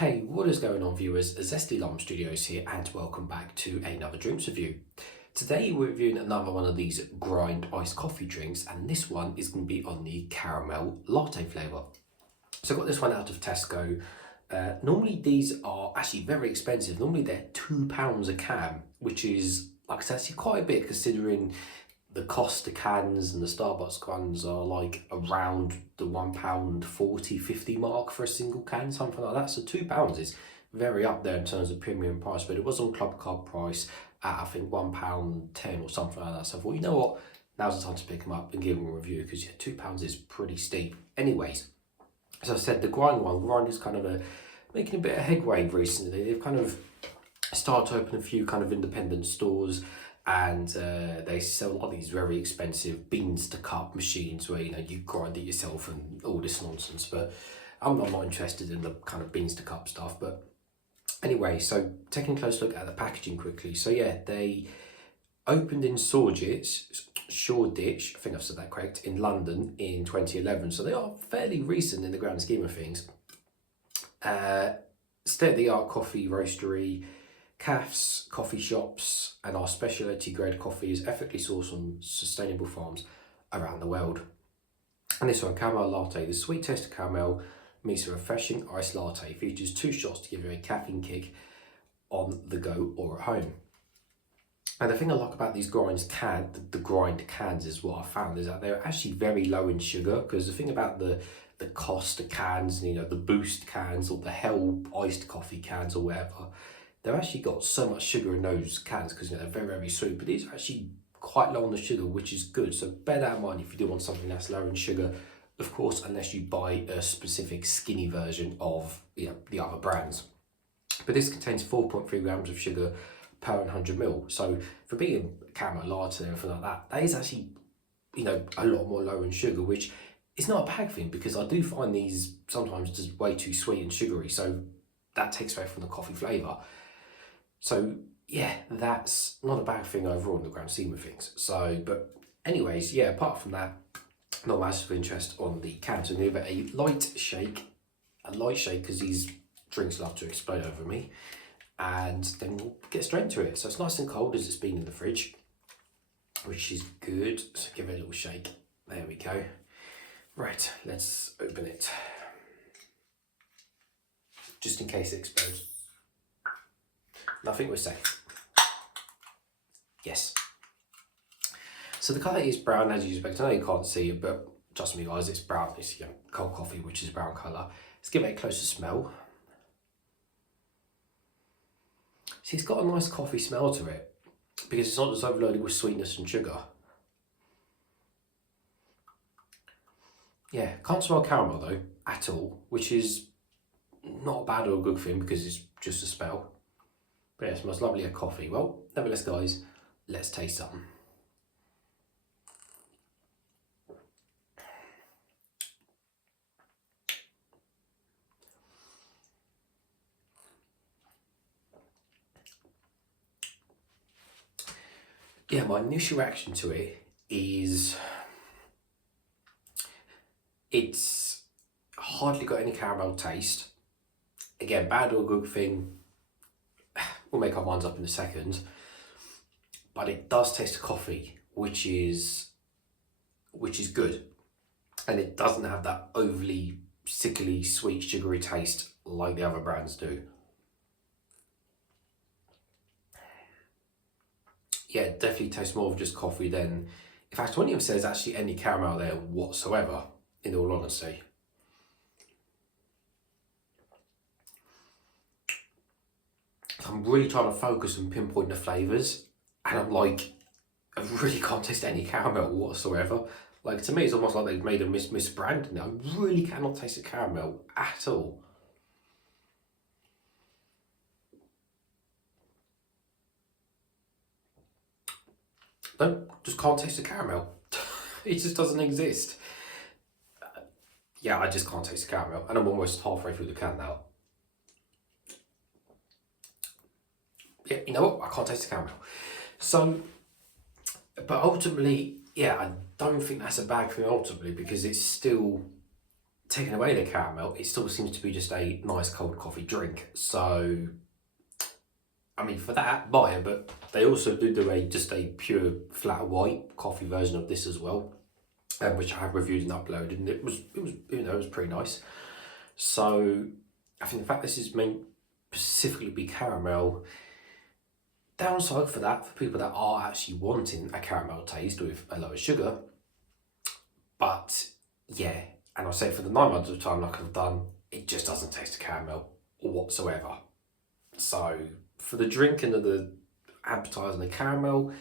Hey, what is going on, viewers? Zesty Lime Studios here, and welcome back to another drinks review. Today we're reviewing another one of these grind iced coffee drinks, and this one is going to be on the caramel latte flavour. So I got this one out of Tesco. Normally these are actually very expensive. Normally they're £2 a can, which is, like I said, actually quite a bit considering the cost of cans, and the Starbucks cans are like around the £1.40, 50 mark for a single can, something like that. So £2 is very up there in terms of premium price, but it was on Club Card price at I think £1.10 or something like that. So I thought, you know what, now's the time to pick them up and give them a review, because yeah, £2 is pretty steep. Anyways, as I said, the grind is kind of making a bit of headway recently. They've kind of started to open a few kind of independent stores, and they sell a lot of these very expensive beans to cup machines where you grind it yourself and all this nonsense. But I'm not interested in the kind of beans to cup stuff. But anyway, so taking a close look at the packaging quickly. So yeah, they opened in Shoreditch, I think I've said that correct, in London in 2011. So they are fairly recent in the grand scheme of things. State-of-the-art coffee roastery, cafes, coffee shops, and our specialty grade coffee is ethically sourced from sustainable farms around the world. And this one, caramel latte, the sweet taste of caramel meets a refreshing iced latte, features 2 shots to give you a caffeine kick on the go or at home. And the thing I like about these the grind cans is what I found is that they're actually very low in sugar, because the thing about the Costa cans, the Boost cans or the Hell iced coffee cans or whatever, they've actually got so much sugar in those cans because they're very, very sweet, but these are actually quite low on the sugar, which is good. So bear that in mind if you do want something that's low in sugar, of course, unless you buy a specific skinny version of the other brands. But this contains 4.3 grams of sugar per 100 ml. So for being caramel latte and everything like that, that is actually, a lot more low in sugar, which is not a bad thing, because I do find these sometimes just way too sweet and sugary. So that takes away from the coffee flavour. So yeah, that's not a bad thing overall in the grand scheme of things. So, but anyways, yeah, apart from that, not massive interest on the can. So I'm going to give it a light shake because these drinks love to explode over me. And then we'll get straight into it. So it's nice and cold as it's been in the fridge, which is good. So give it a little shake. There we go. Right, let's open it. Just in case it explodes. Nothing was safe. Yes. So the colour is brown, as you expect. I know you can't see it, but trust me guys, it's brown. It's cold coffee, which is brown colour. Let's give it a closer smell. See, it's got a nice coffee smell to it, because it's not just overloaded with sweetness and sugar. Yeah, can't smell caramel though, at all, which is not bad or a good thing, because it's just a smell. But yeah, it smells lovely of coffee. Well, nevertheless guys, let's taste something. Yeah, my initial reaction to it is it's hardly got any caramel taste. Again, bad or good thing, we'll make our minds up in a second. But it does taste of coffee, which is good. And it doesn't have that overly sickly, sweet, sugary taste like the other brands do. Yeah, it definitely tastes more of just coffee than, in fact, I wouldn't even say there's actually any caramel there whatsoever, in all honesty. I'm really trying to focus and pinpoint the flavours, and I'm like, I really can't taste any caramel whatsoever. Like, to me, it's almost like they've made a misbranding. I really cannot taste the caramel at all. No, just can't taste the caramel. It just doesn't exist. Yeah, I just can't taste the caramel, and I'm almost halfway through the can now. Yeah, you know what? I can't taste the caramel. So, but ultimately, yeah, I don't think that's a bad thing ultimately, because it's still taking away the caramel, it still seems to be just a nice cold coffee drink. So, I mean, for that, buy it. But they also do just a pure flat white coffee version of this as well, which I have reviewed and uploaded, and it was it was pretty nice. So, I think the fact this is meant specifically to be caramel. Downside for that, for people that are actually wanting a caramel taste with a lower sugar, but yeah, and I'll say for the 9 months of time like I've done, it just doesn't taste of caramel whatsoever. So for the drink and the advertising the caramel,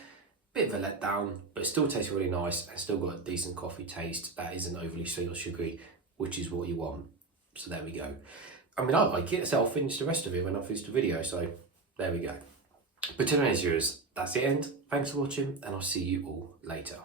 bit of a letdown, but it still tastes really nice and still got a decent coffee taste that isn't overly sweet or sugary, which is what you want. So there we go. I mean, I like it, so I'll finish the rest of it when I finish the video, so there we go. But to the viewers, that's the end. Thanks for watching, and I'll see you all later.